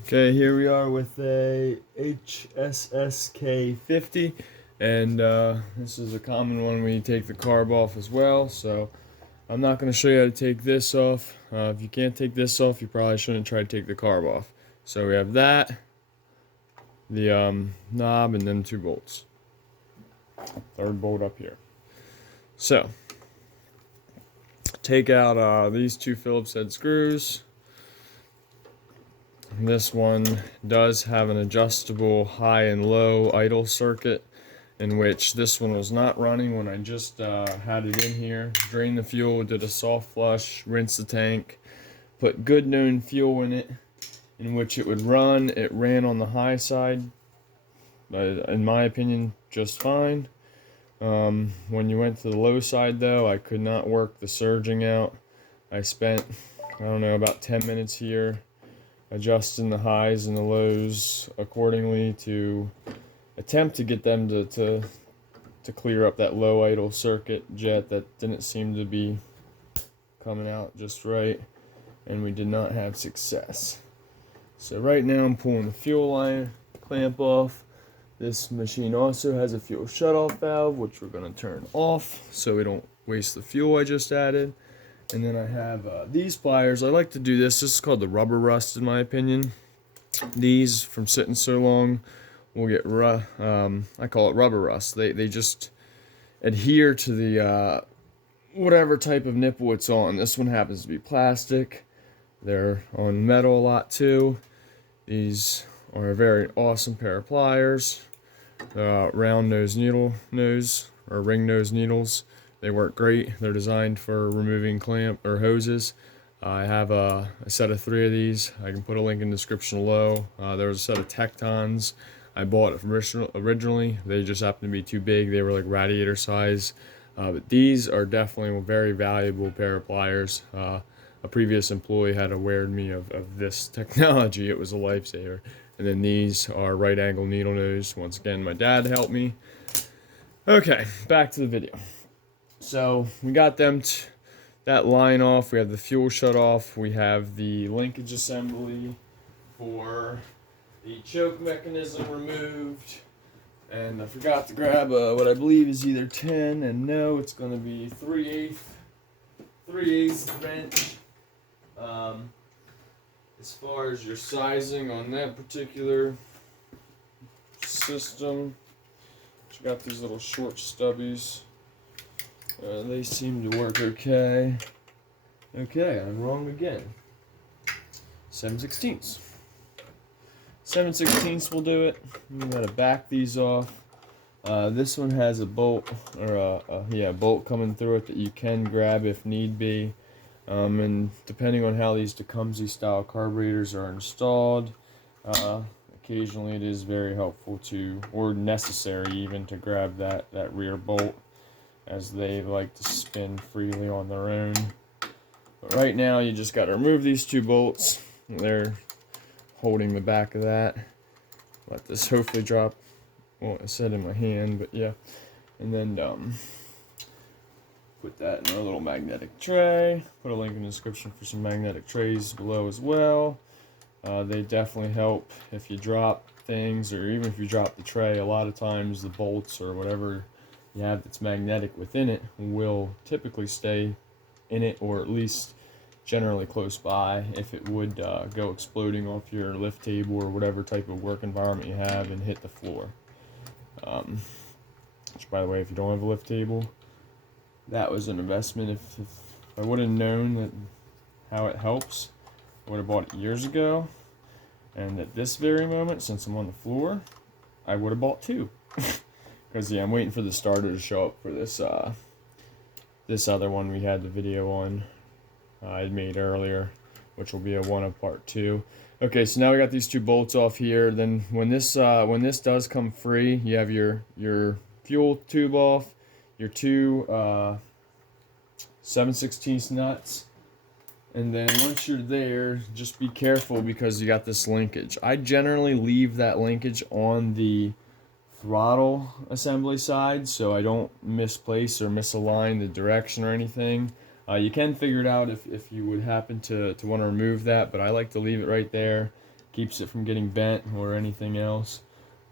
Okay, here we are with a HSSK50, and this is a common one when you take the carb off as well, so I'm not going to show you how to take this off. If you can't take this off, you probably shouldn't try to take the carb off. So we have that, the knob, and then two bolts. Third bolt up here. So, take out these two Phillips head screws. This one does have an adjustable high and low idle circuit, in which this one was not running when I just had it in here. Drained the fuel, did a soft flush, rinsed the tank, put good known fuel in it, in which it would run. It ran on the high side, in my opinion, just fine. When you went to the low side though, I could not work the surging out. I spent, I don't know, about 10 minutes here adjusting the highs and the lows accordingly to attempt to get them to clear up that low idle circuit jet that didn't seem to be coming out just right, and we did not have success. So right now I'm pulling the fuel line clamp off. This machine also has a fuel shutoff valve, which we're going to turn off so we don't waste the fuel I just added. And then I have these pliers. I like to do this. This is called the rubber rust, in my opinion. These, from sitting so long, will get I call it rubber rust. They just adhere to the whatever type of nipple it's on. This one happens to be plastic. They're on metal a lot too. These are a very awesome pair of pliers. Round nose needle nose or ring nose needles. They work great. They're designed for removing clamp or hoses. I have a set of 3 of these. I can put a link in the description below. There was a set of Tectons I bought originally. They just happened to be too big. They were like radiator size. But these are definitely a very valuable pair of pliers. A previous employee had awared me of this technology. It was a lifesaver. And then these are right angle needle nose. Once again, my dad helped me. Okay, back to the video. So we got them that line off. We have the fuel shut off. We have the linkage assembly for the choke mechanism removed. And I forgot to grab what I believe is either 10, and no, it's going to be 3/8 wrench. As far as your sizing on that particular system, you got these little short stubbies. They seem to work okay. Okay, I'm wrong again. 7/16. 7/16 will do it. I'm gonna back these off. This one has a bolt, or a bolt coming through it that you can grab if need be. And depending on how these Tecumseh style carburetors are installed, occasionally it is very helpful to, or necessary even, to grab that rear bolt, as they like to spin freely on their own. But right now you just got to remove these 2 bolts. They're holding the back of that. Let this hopefully drop. Well, I said in my hand, but yeah. And then put that in a little magnetic tray. Put a link in the description for some magnetic trays below as well. They definitely help if you drop things, or even if you drop the tray. A lot of times the bolts or whatever you have that's magnetic within it will typically stay in it, or at least generally close by, if it would go exploding off your lift table or whatever type of work environment you have and hit the floor. Which, by the way, if you don't have a lift table, that was an investment. If I would have known that how it helps, I would have bought it years ago. And at this very moment, since I'm on the floor, I would have bought 2. Because yeah, I'm waiting for the starter to show up for this this other one we had the video on I made earlier, which will be a one of part 2. Okay, so now we got these 2 bolts off here. Then when this does come free, you have your fuel tube off, your 2 7/16 nuts, and then once you're there, just be careful because you got this linkage. I generally leave that linkage on the throttle assembly side so I don't misplace or misalign the direction or anything. You can figure it out if you would happen to want to remove that, but I like to leave it right there. keeps it from getting bent or anything else.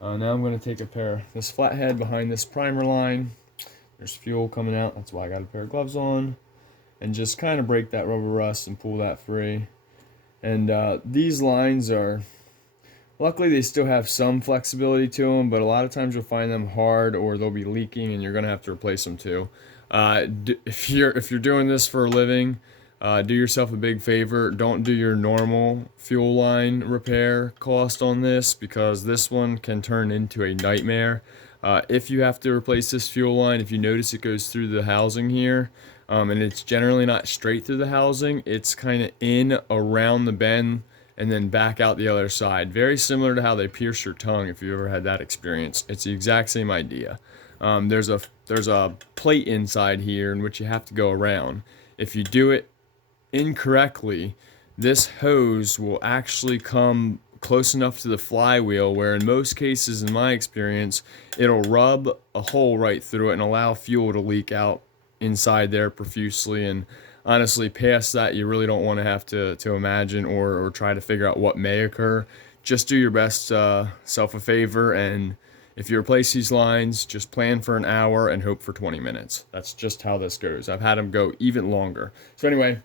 Now I'm going to take a pair of this flathead behind this primer line. There's fuel coming out, that's why I got a pair of gloves on, and just kind of break that rubber rust and pull that free. And these lines are, luckily they still have some flexibility to them, but a lot of times you'll find them hard or they'll be leaking and you're going to have to replace them too. If you're doing this for a living, do yourself a big favor. Don't do your normal fuel line repair cost on this, because this one can turn into a nightmare. If you have to replace this fuel line, if you notice it goes through the housing here, and it's generally not straight through the housing, it's kind of in around the bend and then back out the other side. Very similar to how they pierce your tongue, if you ever had that experience. It's the exact same idea. There's a plate inside here in which you have to go around. If you do it incorrectly, this hose will actually come close enough to the flywheel where in most cases, in my experience, it'll rub a hole right through it and allow fuel to leak out inside there profusely. And honestly, past that, you really don't want to have to imagine or try to figure out what may occur. Just do your best self a favor, and if you replace these lines, just plan for an hour and hope for 20 minutes. That's just how this goes. I've had them go even longer. So anyway,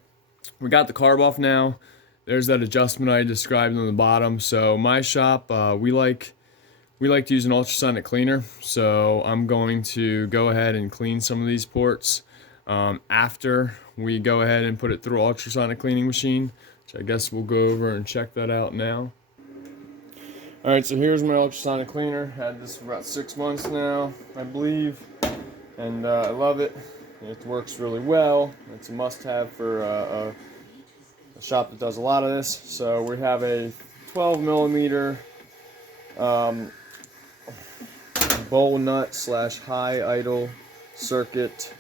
we got the carb off now. There's that adjustment I described on the bottom. So my shop, we like to use an ultrasonic cleaner. So I'm going to go ahead and clean some of these ports after we go ahead and put it through an ultrasonic cleaning machine, which I guess we'll go over and check that out now. All right, so here's my ultrasonic cleaner. Had this for about 6 months now, I believe, and I love it. It works really well. It's a must-have for a shop that does a lot of this. So we have a 12 millimeter bowl nut / high idle circuit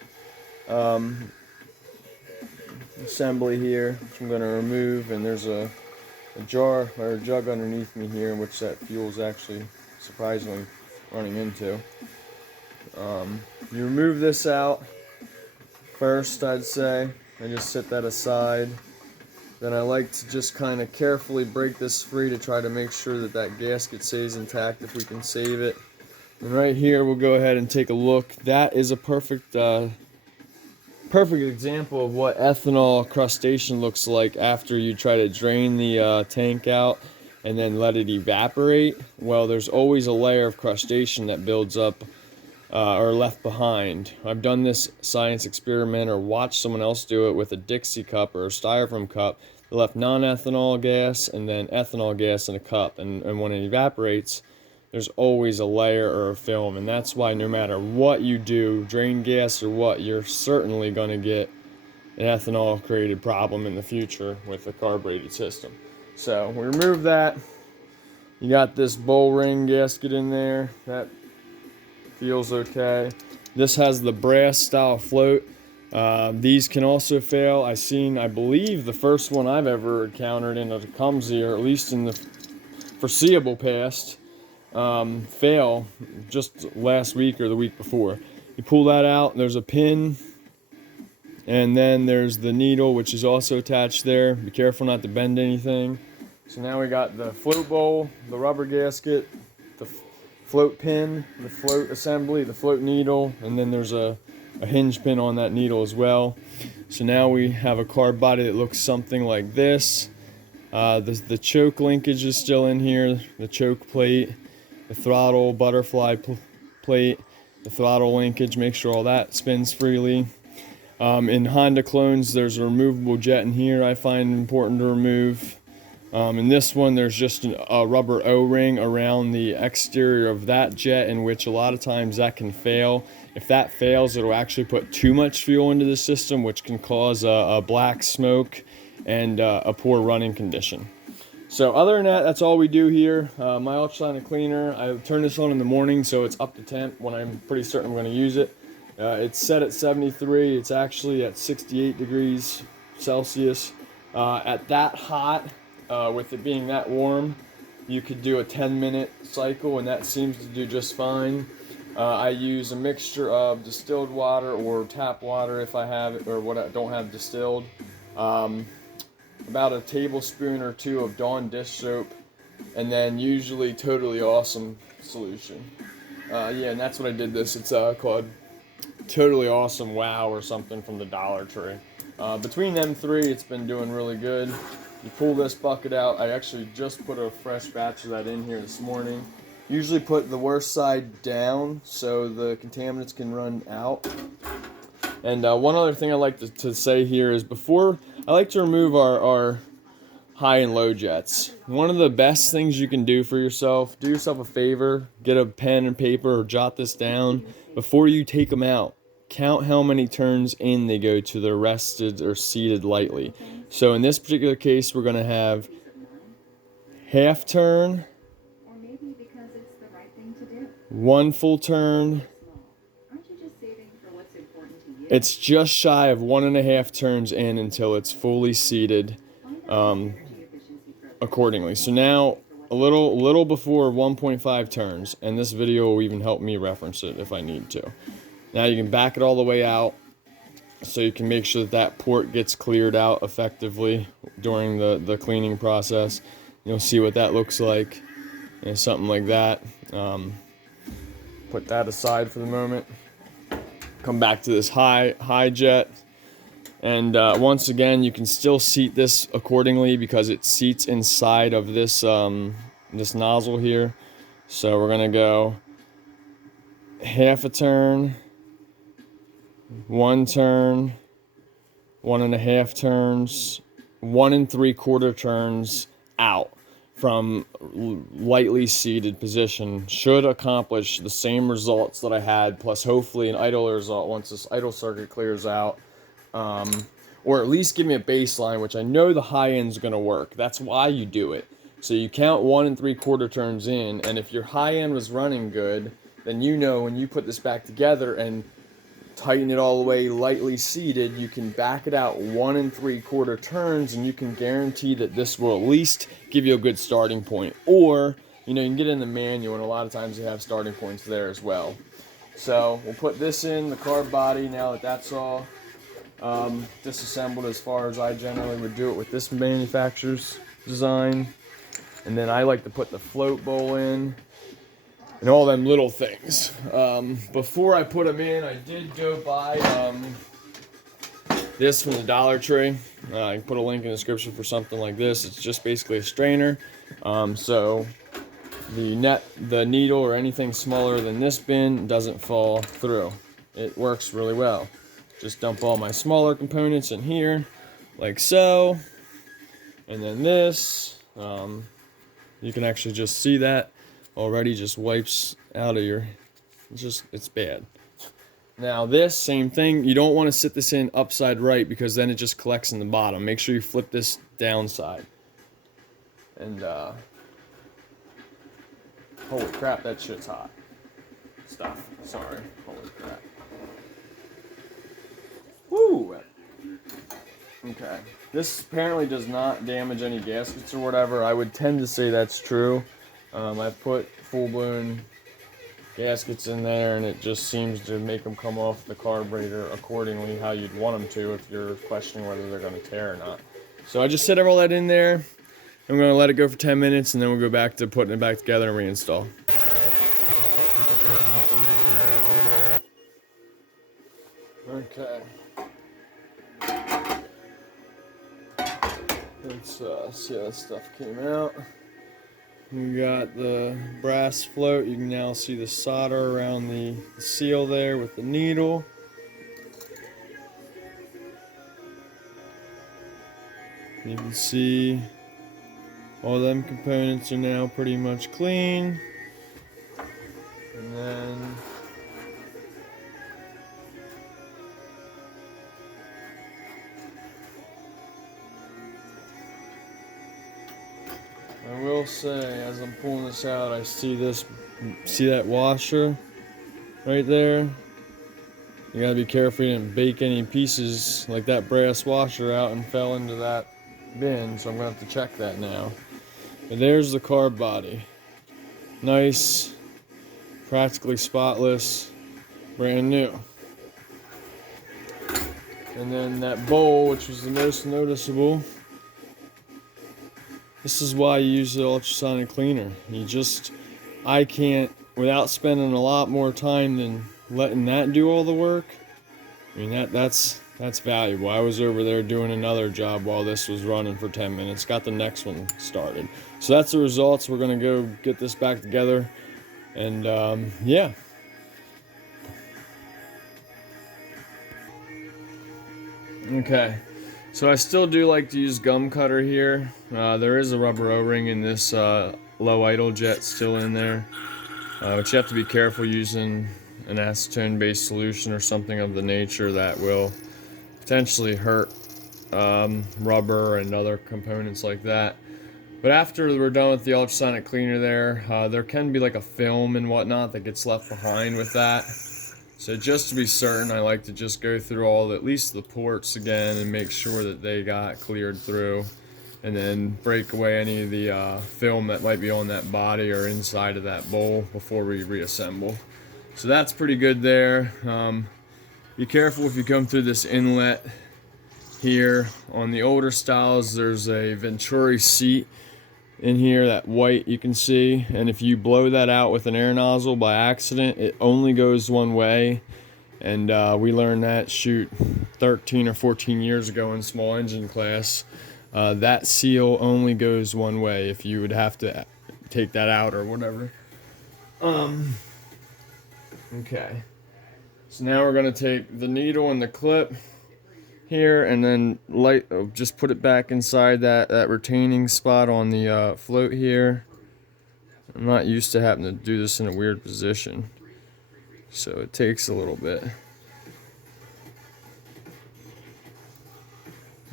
assembly here, which I'm going to remove, and there's a jar or a jug underneath me here in which that fuel is actually surprisingly running into. You remove this out first, I'd say, and just set that aside. Then I like to just kind of carefully break this free to try to make sure that that gasket stays intact if we can save it. And right here, we'll go ahead and take a look. That is a perfect example of what ethanol crustation looks like after you try to drain the tank out and then let it evaporate. Well, there's always a layer of crustation that builds up or left behind. I've done this science experiment or watched someone else do it with a Dixie cup or a styrofoam cup. They left non-ethanol gas and then ethanol gas in a cup, and when it evaporates, there's always a layer or a film, and that's why no matter what you do, drain gas or what, you're certainly going to get an ethanol created problem in the future with a carbureted system. So we remove that. You got this bowl ring gasket in there. That feels okay. This has the brass style float. These can also fail. I believe the first one I've ever encountered in a Tecumseh, or at least in the foreseeable past, fail just last week or the week before. You pull that out, there's a pin, and then there's the needle, which is also attached there. Be careful not to bend anything. So now we got the float bowl, the rubber gasket, the float pin, the float assembly, the float needle, and then there's a hinge pin on that needle as well. So now we have a carb body that looks something like this. The choke linkage is still in here, the choke plate, the throttle butterfly plate, the throttle linkage, make sure all that spins freely. In Honda clones, there's a removable jet in here I find important to remove. In this one, there's just a rubber O-ring around the exterior of that jet, in which a lot of times that can fail. If that fails, it'll actually put too much fuel into the system, which can cause a black smoke and a poor running condition. So other than that, that's all we do here. My ultrasonic cleaner, I turn this on in the morning so it's up to temp when I'm pretty certain I'm going to use it. It's set at 73. It's actually at 68 degrees Celsius. At that hot, with it being that warm, you could do a 10-minute cycle, and that seems to do just fine. I use a mixture of distilled water or tap water if I have it, or what I don't have distilled. About a tablespoon or two of Dawn dish soap, and then usually Totally Awesome solution. Yeah, and that's what I did this. It's called Totally Awesome Wow or something from the Dollar Tree. Between them three, it's been doing really good. You pull this bucket out. I actually just put a fresh batch of that in here this morning. Usually put the worst side down so the contaminants can run out. And one other thing I like to say here is before, I like to remove our high and low jets. One of the best things you can do for yourself, do yourself a favor, get a pen and paper or jot this down. Before you take them out, count how many turns in they go to the rested or seated lightly. So in this particular case, we're going to have half turn, one full turn. It's just shy of 1.5 turns in until it's fully seated accordingly. So now a little before 1.5 turns, and this video will even help me reference it if I need to. Now you can back it all the way out so you can make sure that port gets cleared out effectively during the cleaning process. You'll see what that looks like, and something like that. Put that aside for the moment. Come back to this high jet, and once again you can still seat this accordingly because it seats inside of this this nozzle here. So we're gonna go half a turn, 1 turn, 1.5 turns, 1 3/4 turns out from lightly seated position. Should accomplish the same results that I had, plus hopefully an idle result once this idle circuit clears out. Or at least give me a baseline, which I know the high end's gonna work. That's why you do it. So you count 1 3/4 turns in, and if your high end was running good, then you know when you put this back together and tighten it all the way lightly seated, you can back it out 1 3/4 turns, and you can guarantee that this will at least give you a good starting point. Or, you know, you can get in the manual, and a lot of times they have starting points there as well. So we'll put this in the carb body now that that's all disassembled, as far as I generally would do it with this manufacturer's design. And then I like to put the float bowl in and all them little things. Before I put them in, I did go buy this from the Dollar Tree. I can put a link in the description for something like this. It's just basically a strainer. So the needle or anything smaller than this bin doesn't fall through. It works really well. Just dump all my smaller components in here, like so. And then this, you can actually just see that already just wipes out of your, it's bad. Now this, same thing, you don't want to sit this in upside right because then it just collects in the bottom. Make sure you flip this downside. And holy crap, that shit's hot. Stuff, sorry, holy crap. Woo! Okay, this apparently does not damage any gaskets or whatever. I would tend to say that's true. I've put full-blown gaskets in there, and it just seems to make them come off the carburetor accordingly how you'd want them to if you're questioning whether they're going to tear or not. So I just set all that in there. I'm going to let it go for 10 minutes, and then we'll go back to putting it back together and reinstall. Okay. Let's see how that stuff came out. We got the brass float. You can now see the solder around the seal there with the needle. You can see all them components are now pretty much clean. And then I will say, as I'm pulling this out, I see that washer right there. You gotta be careful you didn't bake any pieces like that brass washer out and fell into that bin, so I'm gonna have to check that now. And there's the carb body. Nice, practically spotless, brand new. And then that bowl, which was the most noticeable. This is why you use the ultrasonic cleaner. I can't, without spending a lot more time than letting that do all the work. I mean, that's valuable. I was over there doing another job while this was running for 10 minutes. Got the next one started. So that's the results. We're gonna go get this back together, and yeah. Okay. So I still do like to use gum cutter here. There is a rubber O-ring in this low idle jet still in there, but you have to be careful using an acetone-based solution or something of the nature that will potentially hurt rubber and other components like that. But after we're done with the ultrasonic cleaner there can be like a film and whatnot that gets left behind with that. So just to be certain, I like to just go through at least the ports again and make sure that they got cleared through, and then break away any of the film that might be on that body or inside of that bowl before we reassemble. So that's pretty good there. Be careful if you come through this inlet here. On the older styles, there's a Venturi seat in here, that white you can see, and if you blow that out with an air nozzle by accident, it only goes one way. And we learned that 13 or 14 years ago in small engine class. That seal only goes one way if you would have to take that out or whatever. Okay, so now we're going to take the needle and the clip here, and then just put it back inside that retaining spot on the float here. I'm not used to having to do this in a weird position, so it takes a little bit.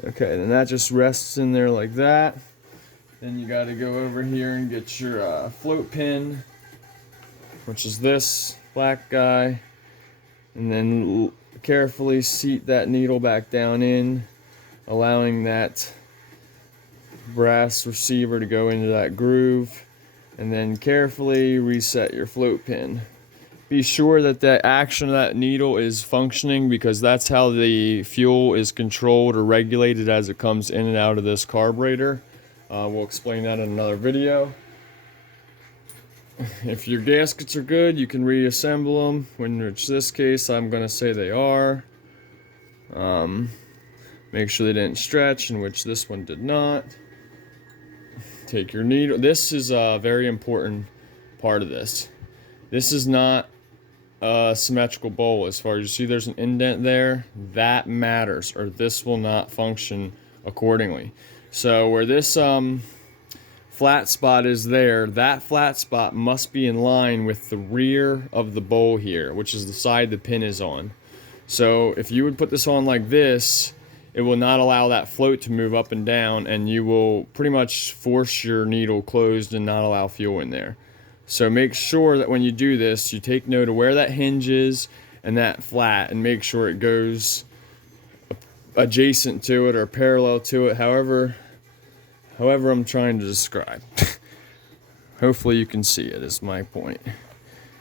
Okay, then that just rests in there like that. Then you got to go over here and get your float pin, which is this black guy, and then carefully seat that needle back down in, allowing that brass receiver to go into that groove, and then carefully reset your float pin. Be sure that the action of that needle is functioning, because that's how the fuel is controlled or regulated as it comes in and out of this carburetor. We'll explain that in another video. If your gaskets are good, you can reassemble them. When it's this case, I'm going to say they are. Make sure they didn't stretch, in which this one did not. Take your needle. This is a very important part of this. This is not a symmetrical bowl. As far as you see, there's an indent there. That matters, or this will not function accordingly. So where this flat spot is there, that flat spot must be in line with the rear of the bowl here, which is the side the pin is on. So if you would put this on like this, it will not allow that float to move up and down, and you will pretty much force your needle closed and not allow fuel in there. So make sure that when you do this, you take note of where that hinge is and that flat, and make sure it goes adjacent to it or parallel to it, however I'm trying to describe. Hopefully you can see it, is my point.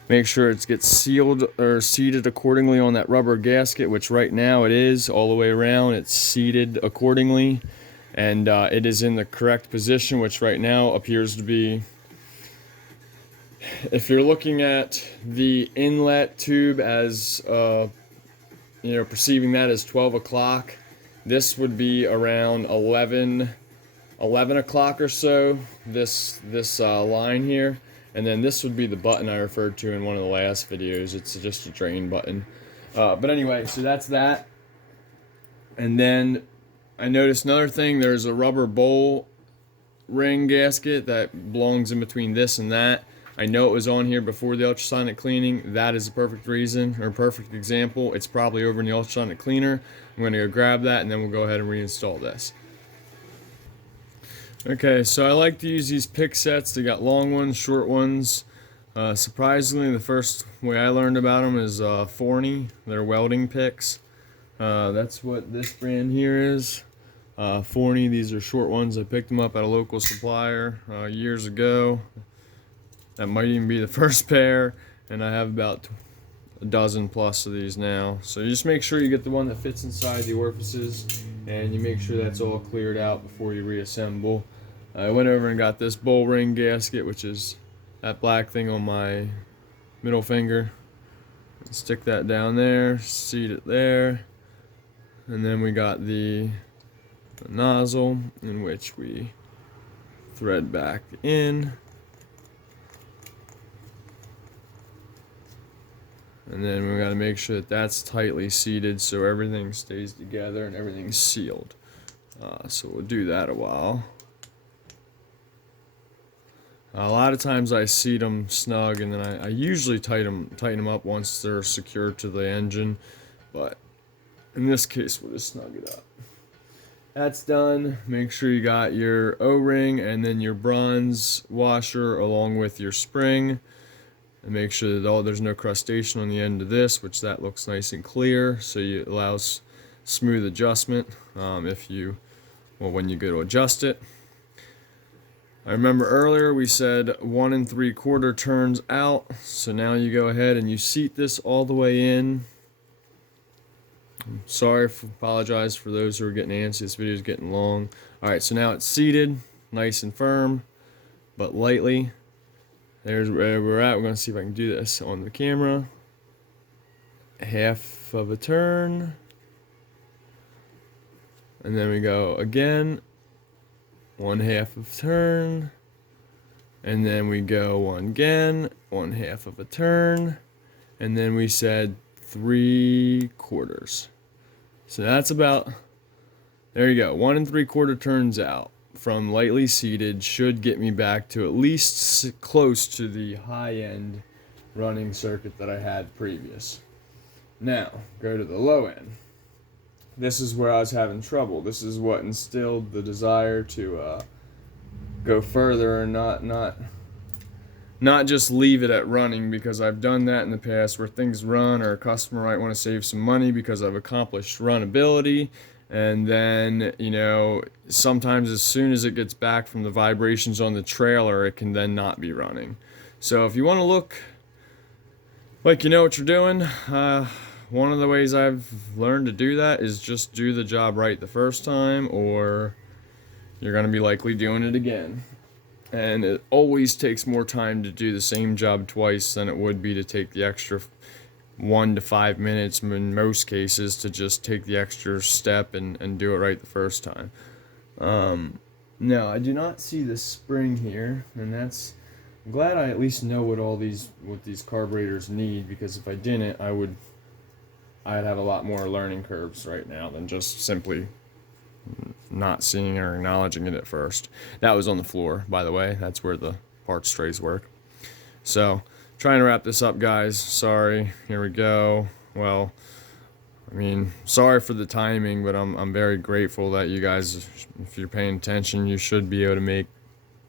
Make sure it gets sealed or seated accordingly on that rubber gasket, which right now it is all the way around. It's seated accordingly, and it is in the correct position, which right now appears to be, if you're looking at the inlet tube as perceiving that as 12 o'clock, this would be around 11 o'clock or so, this line here. And then this would be the button I referred to in one of the last videos. It's just a drain button. But anyway, so that's that. And then I noticed another thing. There's a rubber bowl ring gasket that belongs in between this and that. I know it was on here before the ultrasonic cleaning. That is a perfect reason, or a perfect example. It's probably over in the ultrasonic cleaner. I'm going to go grab that, and then we'll go ahead and reinstall this. Okay, so I like to use these pick sets. They got long ones, short ones. Surprisingly, the first way I learned about them is Forney. They're welding picks. That's what this brand here is. Forney, these are short ones. I picked them up at a local supplier years ago. That might even be the first pair, and I have about a dozen plus of these now. So you just make sure you get the one that fits inside the orifices, and you make sure that's all cleared out before you reassemble. I went over and got this bull ring gasket, which is that black thing on my middle finger. Stick that down there, seat it there, and then we got the nozzle in which we thread back in, and then we got to make sure that that's tightly seated so everything stays together and everything's sealed. So we'll do that a while. A lot of times I seat them snug, and then I usually tighten them up once they're secured to the engine, but in this case we'll just snug it up. That's done. Make sure you got your O-ring and then your bronze washer along with your spring, and make sure that there's no crustation on the end of this, which that looks nice and clear, so it allows smooth adjustment when you go to adjust it. I remember earlier we said 1 3/4 turns out, so now you go ahead and you seat this all the way in. Apologize for those who are getting antsy. This video is getting long. Alright, so now it's seated, nice and firm, but lightly. There's where we're at. We're going to see if I can do this on the camera. Half of a turn. And then we go again. 1/2 of a turn, and then we go one again, 1/2 of a turn, and then we said 3/4. So that's about, there you go, 1 3/4 turns out from lightly seated should get me back to at least close to the high end running circuit that I had previous. Now, go to the low end. This is where I was having trouble. This is what instilled the desire to go further and not just leave it at running, because I've done that in the past where things run, or a customer might want to save some money because I've accomplished runnability, and then, you know, sometimes as soon as it gets back from the vibrations on the trailer, it can then not be running. So if you want to look like you know what you're doing, one of the ways I've learned to do that is just do the job right the first time, or you're going to be likely doing it again. And it always takes more time to do the same job twice than it would be to take the extra 1 to 5 minutes in most cases to just take the extra step and do it right the first time. Now, I do not see the spring here, and I'm glad I at least know what these carburetors need, because if I didn't, I'd have a lot more learning curves right now than just simply not seeing or acknowledging it at first. That was on the floor, by the way. That's where the parts trays work. So, trying to wrap this up, guys. Sorry. Here we go. Well, I mean, sorry for the timing, but I'm very grateful that you guys, if you're paying attention, you should be able to make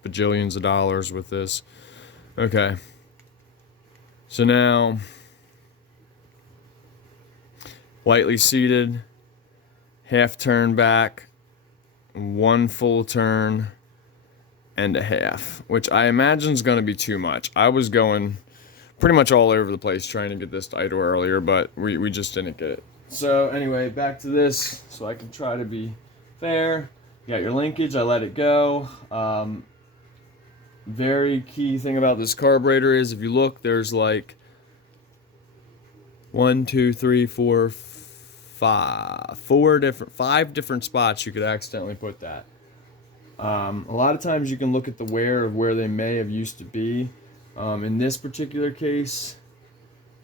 bajillions of dollars with this. Okay. So now, lightly seated, half turn back, 1 full turn, and a half, which I imagine is going to be too much. I was going pretty much all over the place trying to get this to idle earlier, but we just didn't get it. So anyway, back to this, so I can try to be fair. You got your linkage, I let it go. Very key thing about this carburetor is, if you look, there's like 5 different spots you could accidentally put that. A lot of times you can look at the wear of where they may have used to be. In this particular case,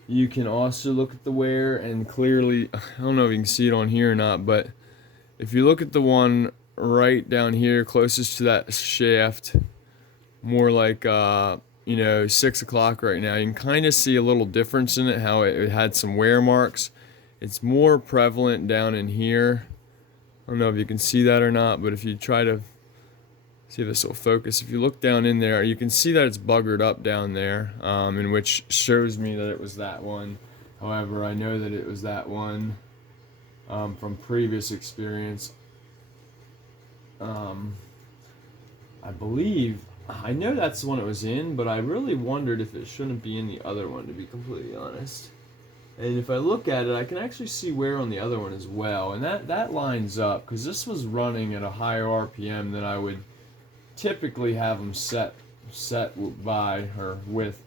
you can also look at the wear, and clearly, I don't know if you can see it on here or not, but if you look at the one right down here closest to that shaft, more like 6 o'clock right now, you can kind of see a little difference in it, how it had some wear marks. It's more prevalent down in here. I don't know if you can see that or not, but if you try to see if this will focus, if you look down in there, you can see that it's buggered up down there, in which shows me that it was that one. However, I know that it was that one from previous experience. I know that's the one it was in, but I really wondered if it shouldn't be in the other one, to be completely honest. And if I look at it, I can actually see wear on the other one as well, and that lines up, because this was running at a higher RPM than I would typically have them set by or with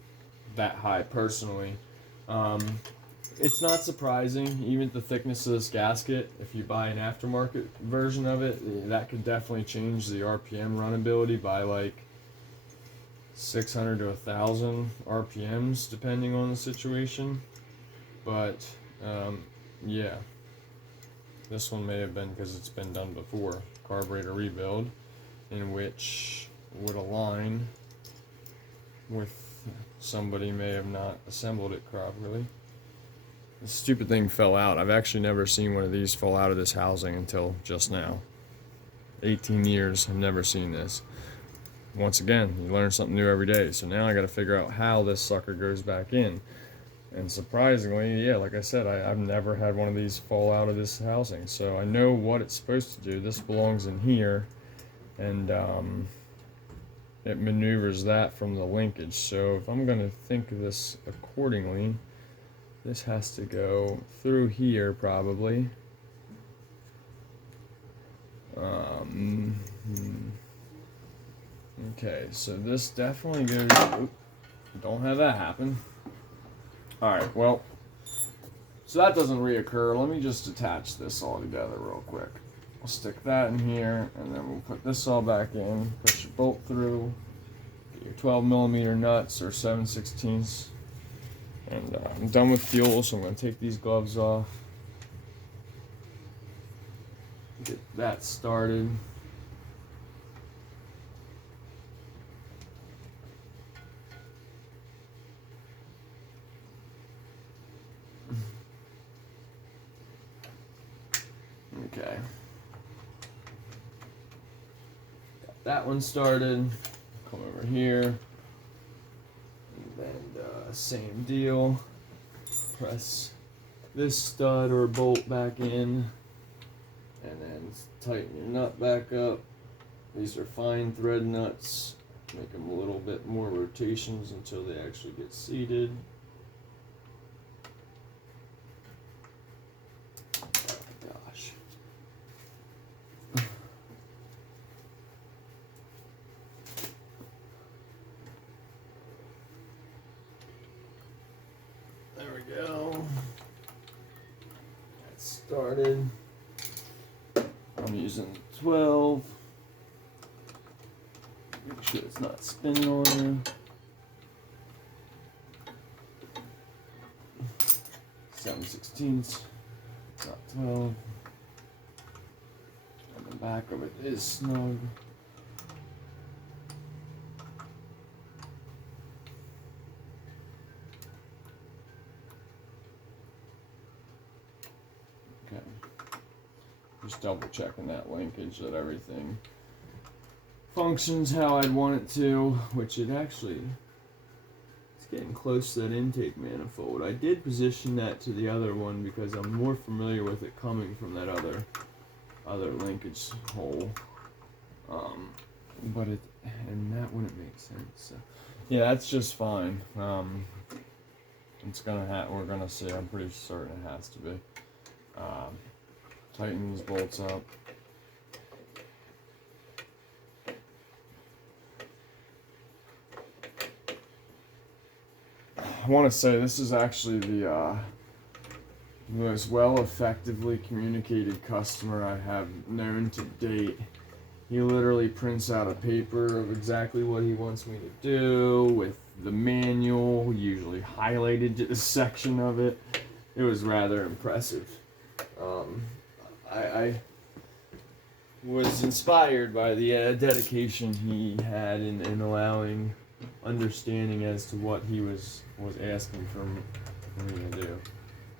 that high personally. It's not surprising, even the thickness of this gasket, if you buy an aftermarket version of it, that could definitely change the RPM runability by like 600 to 1,000 RPMs depending on the situation. But yeah, this one may have been because it's been done before, carburetor rebuild, in which would align with somebody may have not assembled it properly. The stupid thing fell out. I've actually never seen one of these fall out of this housing until just now. 18 years, I've never seen this. Once again, you learn something new every day. So now I got to figure out how this sucker goes back in. And surprisingly, yeah, like I said, I've never had one of these fall out of this housing. So I know what it's supposed to do. This belongs in here, and it maneuvers that from the linkage. So if I'm going to think of this accordingly, this has to go through here probably. Okay, so this definitely goes. Oop, don't have that happen. Alright, well, so that doesn't reoccur. Let me just attach this all together real quick. I'll stick that in here, and then we'll put this all back in, push your bolt through, get your 12mm nuts or 7/16. And I'm done with fuel, so I'm going to take these gloves off, get that started. Okay. Got that one started. Come over here. And same deal. Press this stud or bolt back in. And then tighten your nut back up. These are fine thread nuts. Make them a little bit more rotations until they actually get seated. Started. I'm using 12. Make sure it's not spinning on you. 7/16, not 12. And the back of it is snug. Just double checking that linkage, that everything functions how I'd want it to, which it actually, it's getting close to that intake manifold. I did position that to the other one because I'm more familiar with it coming from that other linkage hole. But and that wouldn't make sense. So, yeah, that's just fine. It's gonna we're gonna see. I'm pretty certain it has to be. Tighten these bolts up. I want to say this is actually the most effectively communicated customer I have known to date. He literally prints out a paper of exactly what he wants me to do with the manual, usually highlighted to the section of it. It was rather impressive. I was inspired by the dedication he had in allowing understanding as to what he was asking for me to do.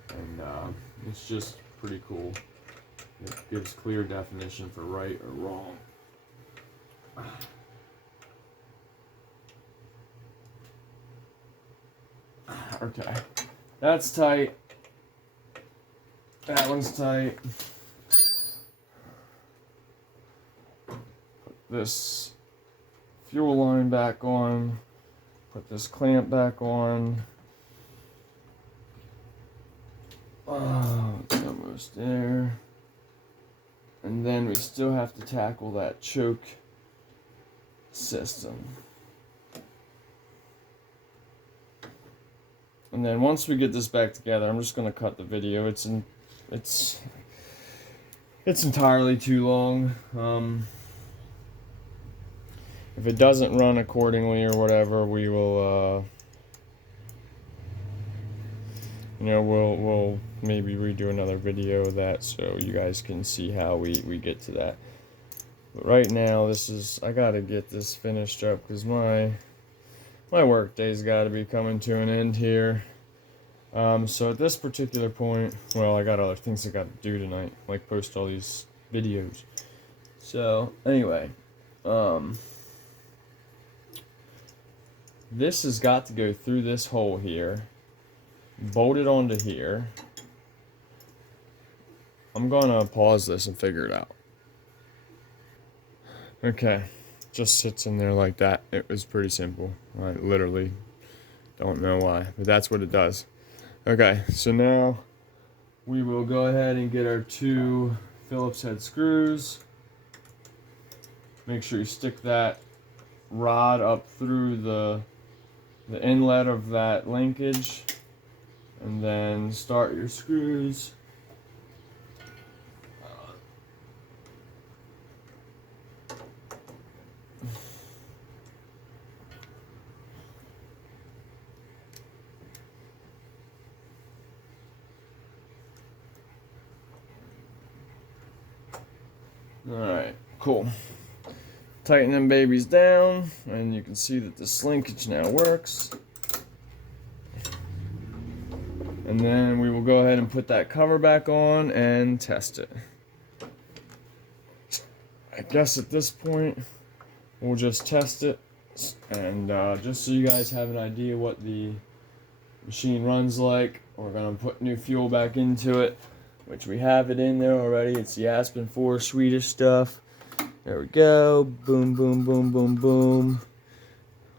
And it's just pretty cool. It gives clear definition for right or wrong. Okay, that's tight. That one's tight. Put this fuel line back on. Put this clamp back on. Oh, it's almost there. And then we still have to tackle that choke system. And then once we get this back together, I'm just going to cut the video. It's entirely too long. If it doesn't run accordingly or whatever, we will, we'll maybe redo another video of that so you guys can see how we get to that. But right now, I gotta get this finished up because my work day's got to be coming to an end here. So at this particular point, well, I got other things I got to do tonight, like post all these videos. So anyway, this has got to go through this hole here, bolt it onto here. I'm gonna pause this and figure it out. Okay, just sits in there like that. It was pretty simple. I literally don't know why, but that's what it does. Okay, so now we will go ahead and get our 2 Phillips head screws. Make sure you stick that rod up through the inlet of that linkage, and then start your screws. Alright, cool. Tighten them babies down, and you can see that this linkage now works. And then we will go ahead and put that cover back on and test it. I guess at this point, we'll just test it, and just so you guys have an idea what the machine runs like, we're going to put new fuel back into it, which we have it in there already. It's the Aspen 4 Swedish stuff. There we go. Boom, boom, boom, boom, boom.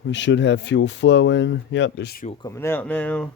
We should have fuel flowing. Yep, there's fuel coming out now.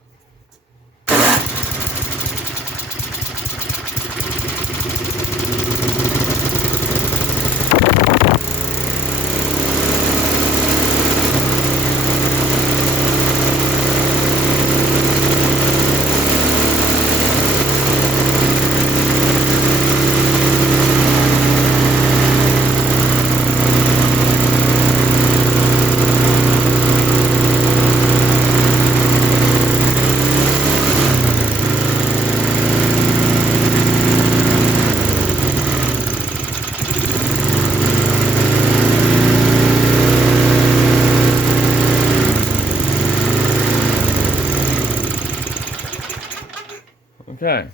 Okay,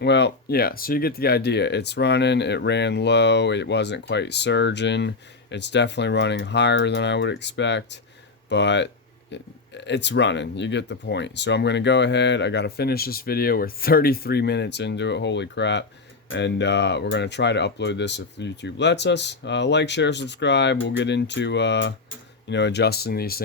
well, yeah, so you get the idea. It's running, it ran low, it wasn't quite surging. It's definitely running higher than I would expect, but it's running. You get the point. So I'm going to go ahead. I got to finish this video. We're 33 minutes into it. Holy crap. And we're going to try to upload this if YouTube lets us. Like, share, subscribe. We'll get into, adjusting these things.